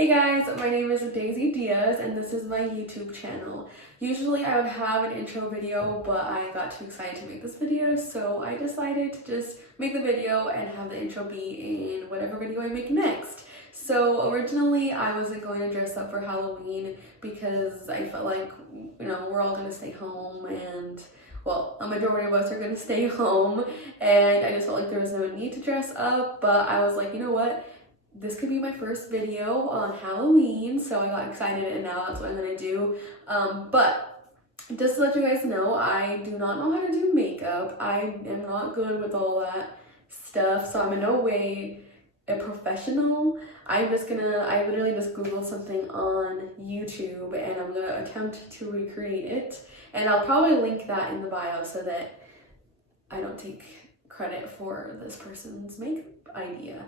Hey guys, my name is Daisy Diaz and this is my YouTube channel. Usually I would have an intro video, but I got too excited to make this video, so I decided to just make the video and have the intro be in whatever video I make next. So originally I wasn't going to dress up for Halloween because I felt like, we're all gonna stay home and well, a majority of us are gonna stay home, and I just felt like there was no need to dress up, but I was like, you know what? This could be my first video on Halloween, so I got excited and now that's what I'm gonna do. But just to let you guys know, I do not know how to do makeup. I am not good with all that stuff, so I'm in no way a professional. I literally just Googled something on YouTube and I'm gonna attempt to recreate it. And I'll probably link that in the bio so that I don't take credit for this person's makeup idea.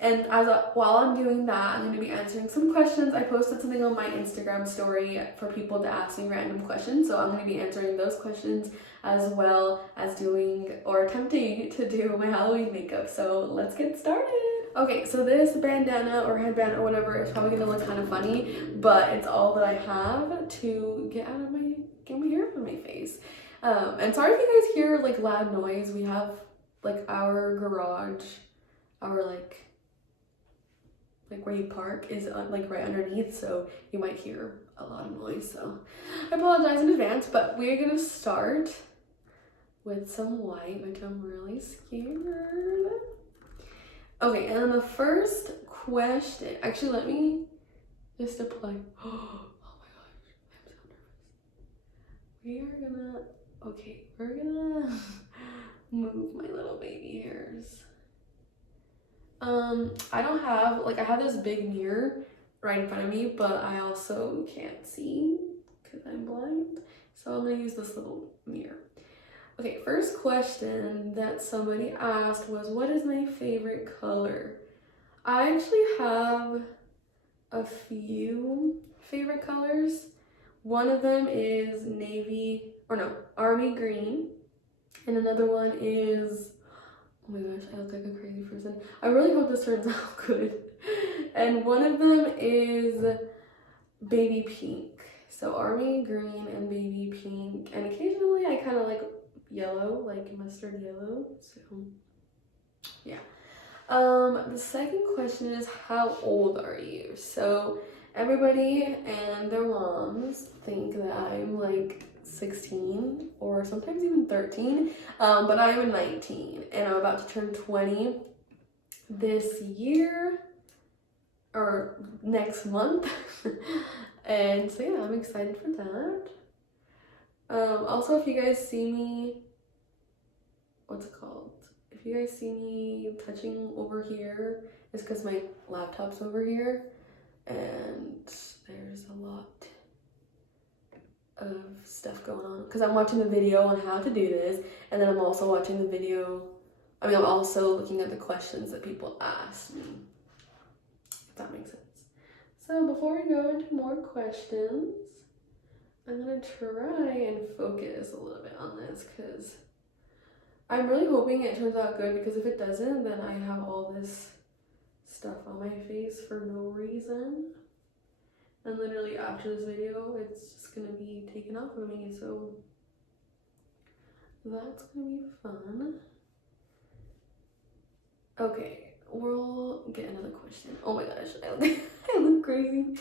And while I'm doing that, I'm going to be answering some questions. I posted something on my Instagram story for people to ask me random questions. So I'm going to be answering those questions as well as doing or attempting to do my Halloween makeup. So let's get started. Okay, so this bandana or headband or whatever is probably going to look kind of funny, but it's all that I have to get my hair out of my face. And sorry if you guys hear like loud noise. We have like our garage, our like where you park is like right underneath, so you might hear a lot of noise, so I apologize in advance. But we're gonna start with some white, which I'm really scared. Okay, and then the first question, actually let me just apply. Oh my gosh, I'm so nervous. We're gonna move my little baby hairs. I have this big mirror right in front of me, but I also can't see because I'm blind. So I'm gonna use this little mirror. Okay, first question that somebody asked was, what is my favorite color? I actually have a few favorite colors. One of them is army green, and another one is, oh my gosh, I look like a crazy person. I really hope this turns out good. And one of them is baby pink. So army green and baby pink. And occasionally I kind of like yellow, like mustard yellow. So yeah. The second question is, how old are you? So everybody and their moms think that I'm like 16 or sometimes even 13, but I'm 19 and I'm about to turn 20 this year or next month. And so yeah, I'm excited for that. Also, if you guys see me, if you guys see me touching over here, it's because my laptop's over here and there's a lot of stuff going on because I'm watching the video on how to do this, and then I'm also watching the video, I'm also looking at the questions that people ask me, if that makes sense. So before we go into more questions, I'm gonna try and focus a little bit on this because I'm really hoping it turns out good, because if it doesn't, then I have all this stuff on my face for no reason. And literally after this video, it's just gonna be taken off of me, so that's gonna be fun. Okay, we'll get another question. Oh my gosh, I look crazy.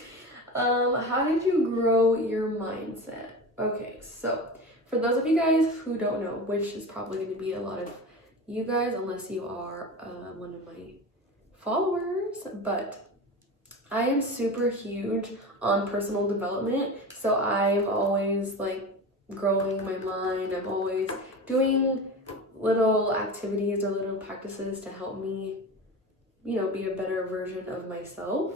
How did you grow your mindset? Okay, so for those of you guys who don't know, which is probably gonna be a lot of you guys, unless you are one of my followers, but I am super huge on personal development, so I'm always like growing my mind. I'm always doing little activities or little practices to help me, be a better version of myself.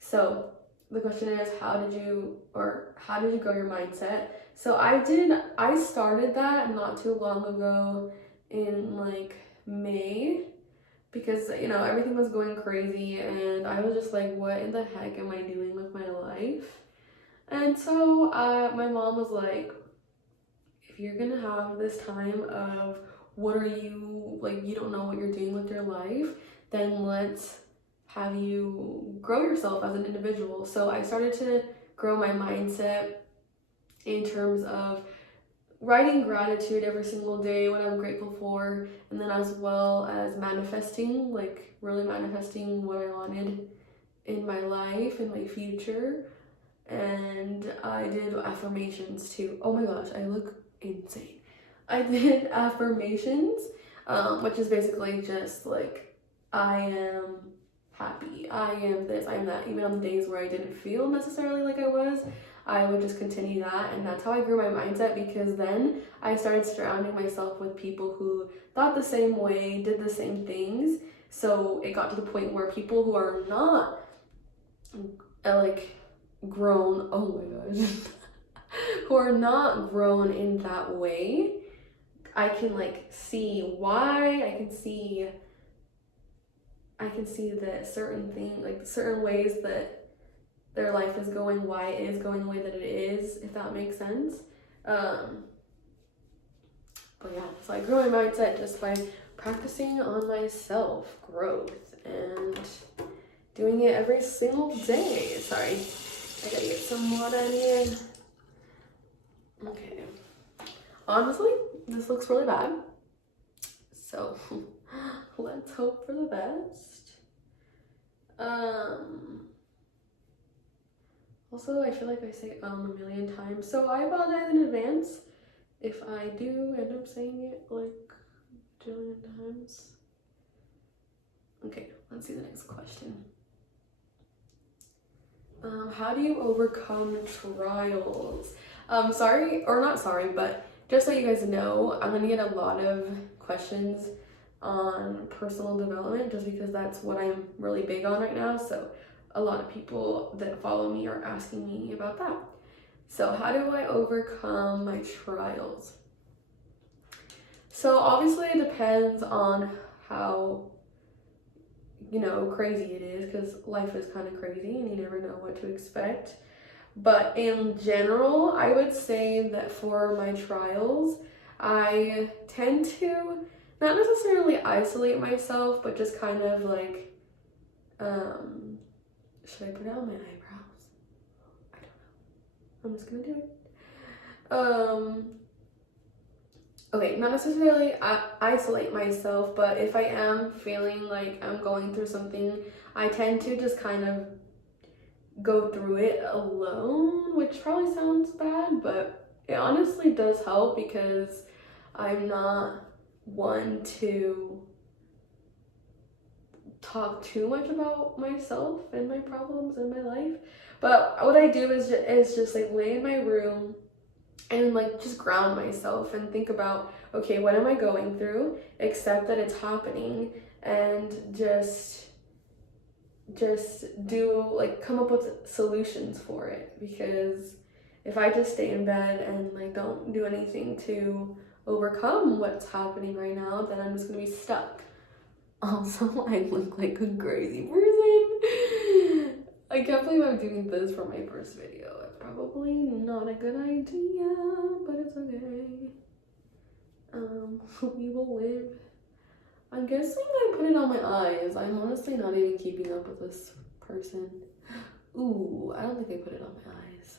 So the question is, how did you grow your mindset? So I started that not too long ago in like May, because everything was going crazy and I was just like, what in the heck am I doing with my life? And so my mom was like, if you're gonna have this time of what are you, like, you don't know what you're doing with your life, then let's have you grow yourself as an individual. So I started to grow my mindset in terms of writing gratitude every single day, what I'm grateful for, and then as well as manifesting, like really manifesting what I wanted in my life, in my future. And I did affirmations too. Oh my gosh, I look insane. I did affirmations, which is basically just like, I am happy, I am this, I am that. Even on the days where I didn't feel necessarily like I was, I would just continue that. And that's how I grew my mindset, because then I started surrounding myself with people who thought the same way, did the same things. So it got to the point where people who are not like grown, oh my gosh, who are not grown in that way, I can like see why, I can see that certain thing, like certain ways that their life is going, why it is going the way that it is, if that makes sense. But yeah, so I grew my mindset just by practicing on my self growth and doing it every single day. Sorry, I gotta get some water in here. Okay. Honestly, this looks really bad. So let's hope for the best. Also, I feel like I say a million times, so I apologize in advance if I do end up saying it like a jillion times. Okay, let's see the next question. How do you overcome trials? Sorry, or not sorry, but just so you guys know, I'm gonna get a lot of questions on personal development just because that's what I'm really big on right now. So a lot of people that follow me are asking me about that. So how do I overcome my trials? So obviously it depends on how, you know, crazy it is, because life is kind of crazy and you never know what to expect. But in general, I would say that for my trials, I tend to not necessarily isolate myself, but just kind of like, should I put it on my eyebrows? I don't know. I'm just gonna do it. Okay, not necessarily isolate myself, but if I am feeling like I'm going through something, I tend to just kind of go through it alone, which probably sounds bad, but it honestly does help, because I'm not one to talk too much about myself and my problems in my life. But what I do is just like lay in my room and like just ground myself and think about, okay, what am I going through? Accept that it's happening, and just do like come up with solutions for it. Because if I just stay in bed and like don't do anything to overcome what's happening right now, then I'm just gonna be stuck. Also, I look like a crazy person. I can't believe I'm doing this for my first video. It's probably not a good idea, but it's okay. We will live. I'm guessing I put it on my eyes. I'm honestly not even keeping up with this person. Ooh, I don't think I put it on my eyes.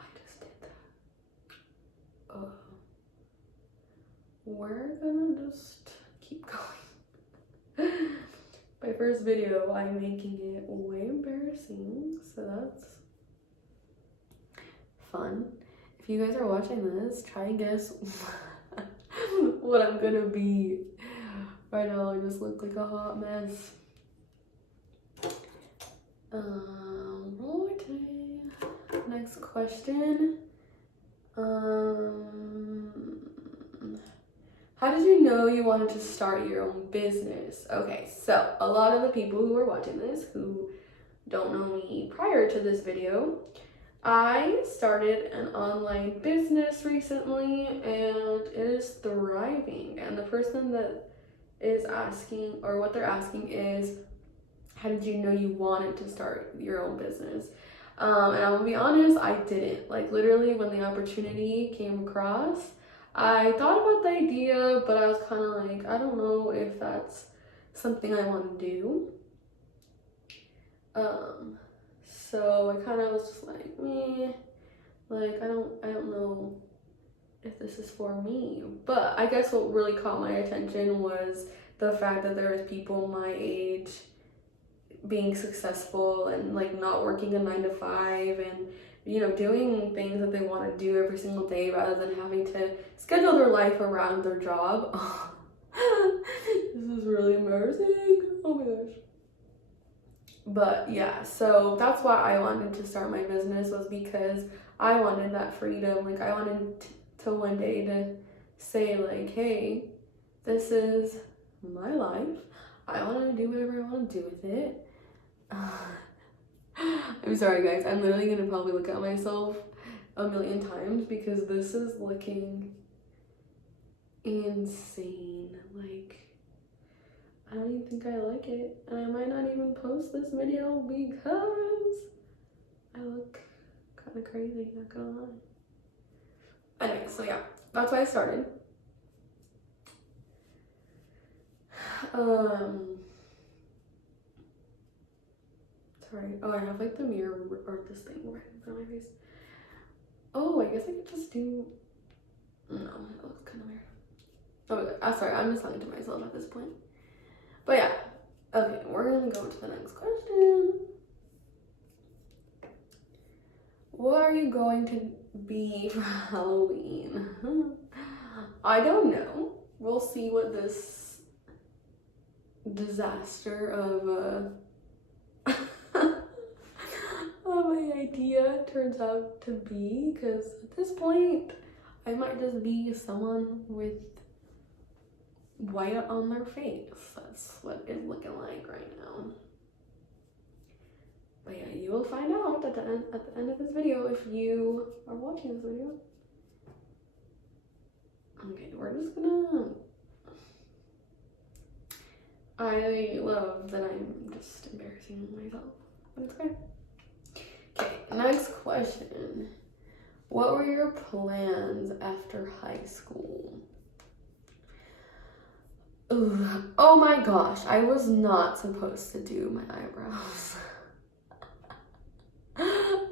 I just did that. We're gonna just keep going. My first video, I'm making it way embarrassing, so that's fun. If you guys are watching this, try and guess what I'm gonna be. Right now, I just look like a hot mess. Okay. Next question. How did you know you wanted to start your own business? Okay, so a lot of the people who are watching this who don't know me prior to this video, I started an online business recently and it is thriving. And the person that is asking, or what they're asking is, how did you know you wanted to start your own business? And I'm gonna be honest, I didn't. Like literally when the opportunity came across, I thought about the idea, but I was kind of like, I don't know if that's something I want to do. So I kind of was just like, meh, like I don't know if this is for me. But I guess what really caught my attention was the fact that there was people my age being successful and like not working a 9 to 5 and, you know, doing things that they want to do every single day rather than having to schedule their life around their job. This is really embarrassing. Oh my gosh. But yeah, so that's why I wanted to start my business, was because I wanted that freedom. Like I wanted to one day to say like, hey, this is my life. I want to do whatever I want to do with it. I'm sorry guys, I'm literally gonna probably look at myself a million times because this is looking insane. Like, I don't even think I like it, and I might not even post this video because I look kind of crazy, not gonna lie. Anyway, so yeah, that's why I started. Sorry. Oh, I have like the mirror or this thing right in front of my face. Oh, I guess I could just do. No, that looks kind of weird. Oh, sorry, I'm just lying to myself at this point. But yeah, okay, we're gonna go to the next question. What are you going to be for Halloween? I don't know. We'll see what this disaster of my idea turns out to be, because at this point I might just be someone with white on their face. That's what it's looking like right now. But yeah, you will find out at the end of this video if you are watching this video. Okay, we're just gonna. I love that I'm just embarrassing myself, but it's okay. Okay, next question. What were your plans after high school? Ooh, oh my gosh, I was not supposed to do my eyebrows.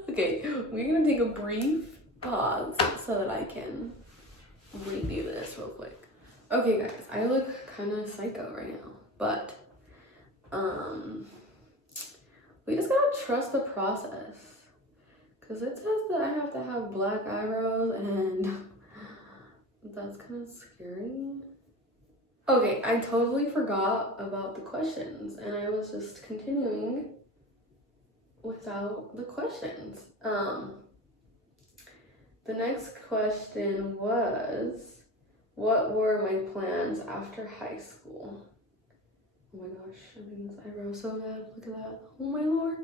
Okay, we're gonna take a brief pause so that I can redo this real quick. Okay guys, I look kind of psycho right now, but we just gotta trust the process, because it says that I have to have black eyebrows, and that's kind of scary. Okay, I totally forgot about the questions, and I was just continuing without the questions. The next question was, what were my plans after high school? Oh my gosh, I'm making this eyebrow so bad. Look at that. Oh my lord.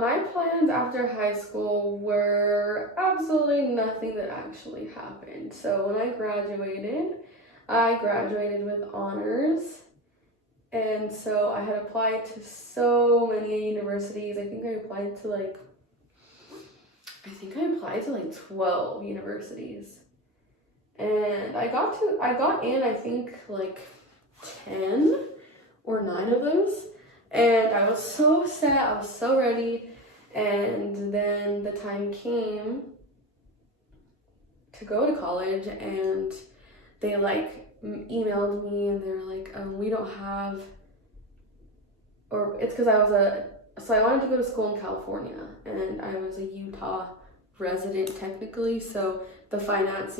My plans after high school were absolutely nothing that actually happened. So when I graduated with honors. And so I had applied to so many universities. I think I applied to like 12 universities. And I got in, I think like 10 or 9 of those. And I was so set, I was so ready. And then the time came to go to college, and they like emailed me and they're like, we don't have, or it's because so I wanted to go to school in California, and I was a Utah resident technically, so the finances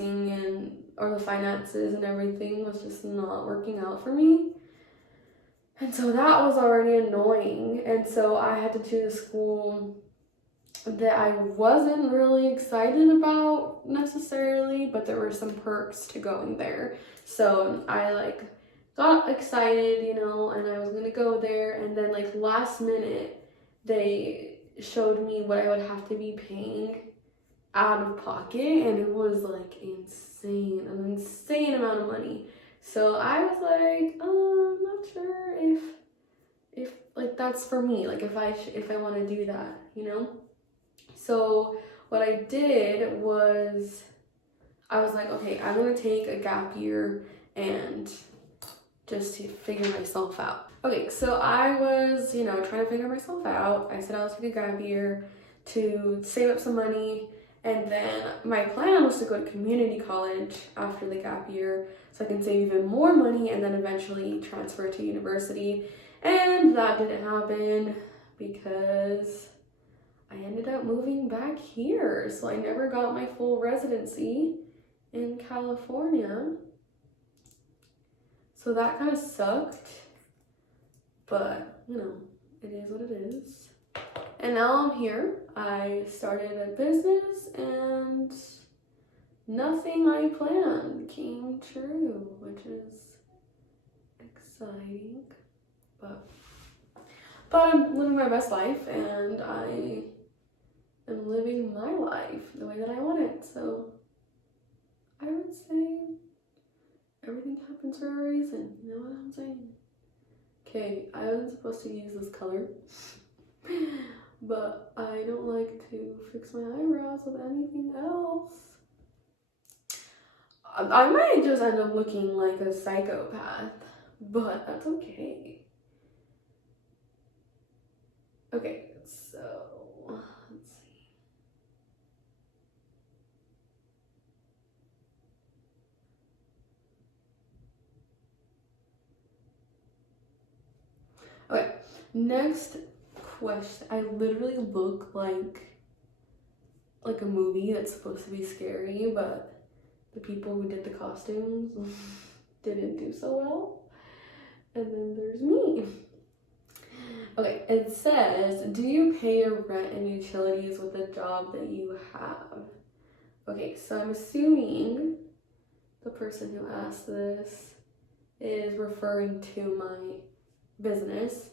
and everything was just not working out for me. And so that was already annoying, and so I had to choose a school that I wasn't really excited about necessarily, but there were some perks to going there. So I like got excited, you know, and I was gonna go there, and then like last minute they showed me what I would have to be paying out of pocket, and it was like an insane amount of money. So I was like, I'm not sure if like that's for me, like if I want to do that, you know. So what I did was I was like, okay, I'm gonna take a gap year and just to figure myself out. Okay, so I was, trying to figure myself out. I said I was taking a gap year to save up some money, and then my plan was to go to community college after the gap year so I can save even more money and then eventually transfer to university. And that didn't happen because I ended up moving back here, so I never got my full residency in California. So that kind of sucked, but it is what it is. And now I'm here. I started a business and nothing I planned came true, which is exciting. But I'm living my best life, and I am living my life the way that I want it. So I would say everything happens for a reason. You know what I'm saying? Okay, I wasn't supposed to use this color, but I don't like to fix my eyebrows with anything else. I might just end up looking like a psychopath, but that's okay. Okay, so let's see. Okay, next question. I literally look like a movie that's supposed to be scary, but the people who did the costumes didn't do so well. And then there's me. Okay, it says, do you pay your rent and utilities with the job that you have? Okay, so I'm assuming the person who asked this is referring to my business,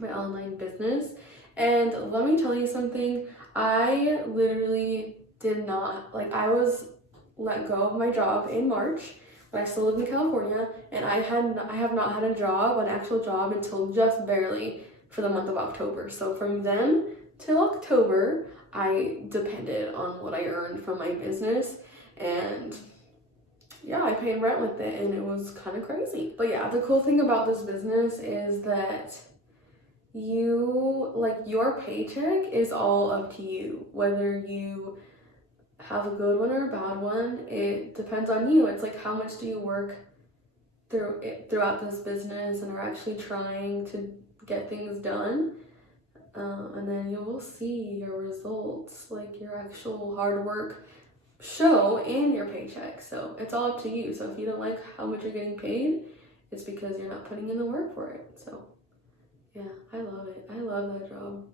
my online business. And let me tell you something, I literally did not, I was let go of my job in March when I still lived in California, and I have not had an actual job until just barely for the month of October. So from then till October, I depended on what I earned from my business, and yeah, I paid rent with it, and it was kind of crazy. But yeah, the cool thing about this business is that your paycheck is all up to you. Whether you have a good one or a bad one, it depends on you. It's like, how much do you work throughout this business and are actually trying to get things done, and then you will see your results, like your actual hard work show in your paycheck. So it's all up to you. So if you don't like how much you're getting paid, it's because you're not putting in the work for it. So yeah, I love it. I love that job.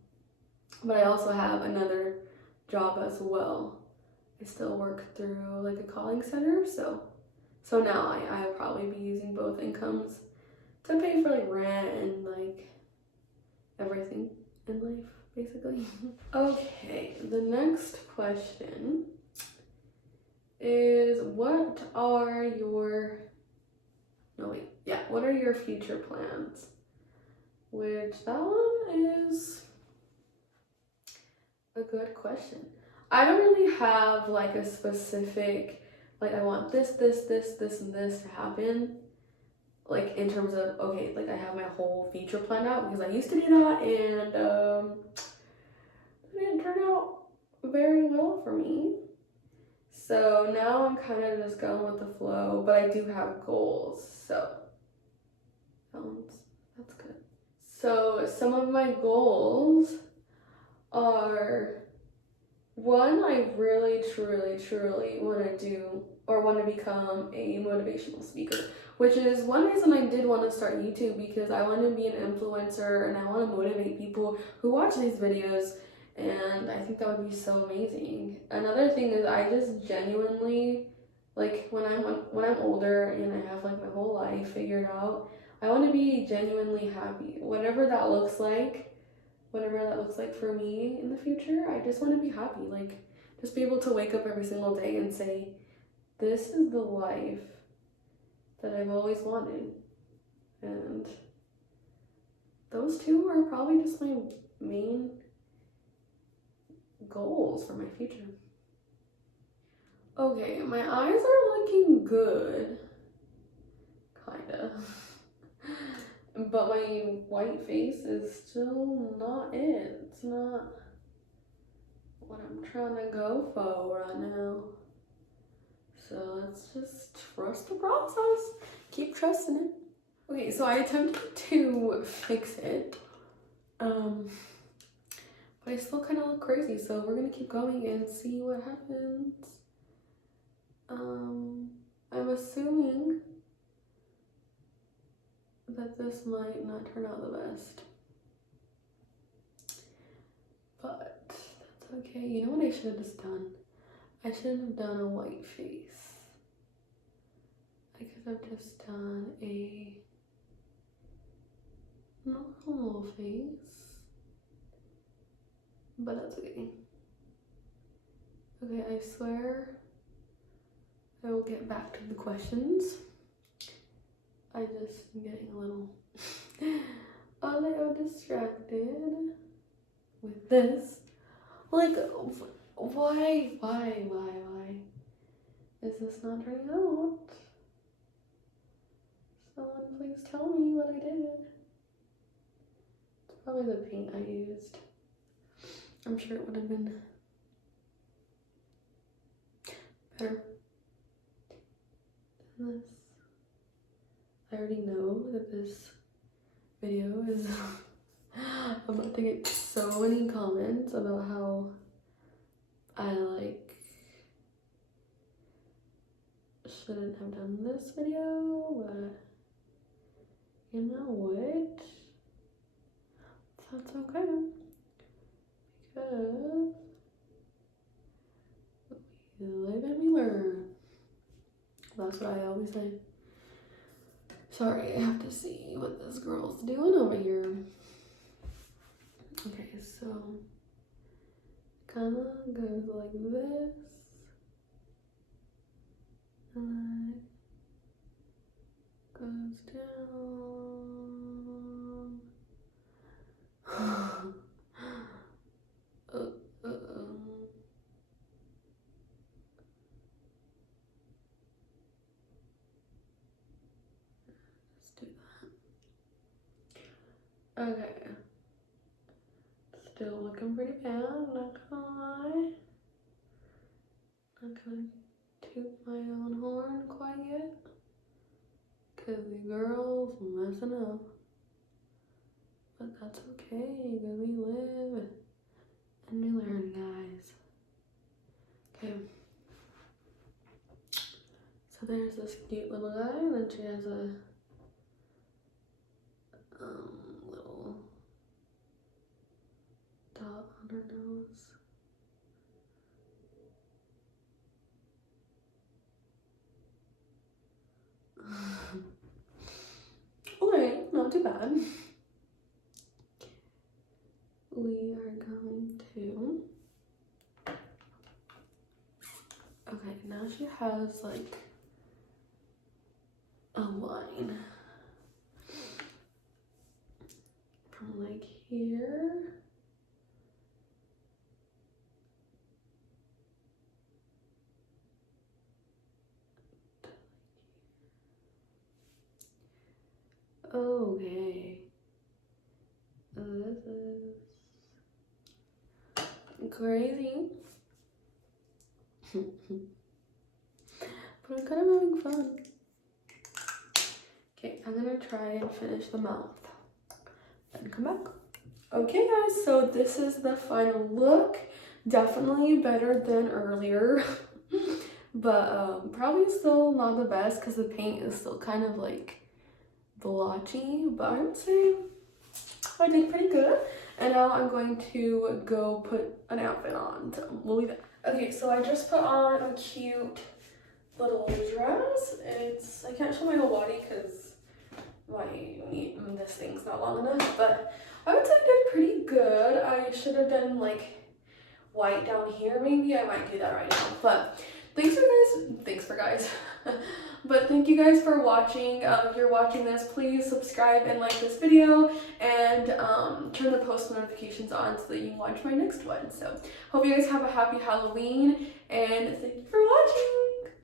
But I also have another job as well. I still work through a calling center, so now I'll probably be using both incomes to pay for rent and everything in life, basically. Okay, the next question is what are your future plans? Which that one is a good question. I don't really have a specific, I want this, and this to happen. In terms of, okay, I have my whole future planned out, because I used to do that, and it didn't turn out very well for me. So now I'm kind of just going with the flow, but I do have goals, so that's good. So some of my goals are, one, I really, truly want to do or want to become a motivational speaker, which is one reason I did want to start YouTube, because I want to be an influencer and I want to motivate people who watch these videos, and I think that would be so amazing. Another thing is, I just genuinely, when I'm older and I have my whole life figured out, I want to be genuinely happy, whatever that looks like for me in the future. I just want to be happy, just be able to wake up every single day and say, this is the life that I've always wanted. And those two are probably just my main goals for my future. Okay, my eyes are looking good, kinda. but my white face is still not it. It's not what I'm trying to go for right now. So let's just trust the process. Keep trusting it. Okay, so I attempted to fix it. But I still kind of look crazy, so we're gonna keep going and see what happens. I'm assuming that this might not turn out the best. But that's okay. You know what I should have just done? I shouldn't have done a white face. I could have just done a normal face. But that's okay. Okay, I swear I will get back to the questions. I just am getting a little distracted with this. Like, why? Is this not turning out? Someone please tell me what I did. It's probably the paint I used. I'm sure it would have been better than this. I already know that this video is I'm about to get so many comments about how I shouldn't have done this video, but you know what? That's okay. Because we live and we learn. That's what I always say. Sorry, I have to see what this girl's doing over here. Okay, so kind of goes like this. And goes down. Let's do that. Okay. Still looking pretty bad, not gonna lie. Not gonna toot my own horn quite yet, cause the girl's messing up. But that's okay, cause we live and we learn, guys. Okay. So there's this cute little guy, and then she has a little dot on her nose. Okay, not too bad. We are going to... Okay, now she has like a line from like here to okay. This is crazy. But I'm kind of having fun. Okay, I'm gonna try and finish the mouth. Then come back. Okay guys, so this is the final look. Definitely better than earlier. But probably still not the best because the paint is still kind of like blotchy. But I would say I did pretty good. And now I'm going to go put an outfit on. So we'll be back. Okay, so I just put on a cute little dress. I can't show my whole body because this thing's not long enough, but I would say I did pretty good. I should have done like white down here maybe. I might do that right now. But thank you guys for watching. If you're watching this, please subscribe and like this video, and turn the post notifications on so that you can watch my next one. So hope you guys have a happy Halloween, and thank you for watching.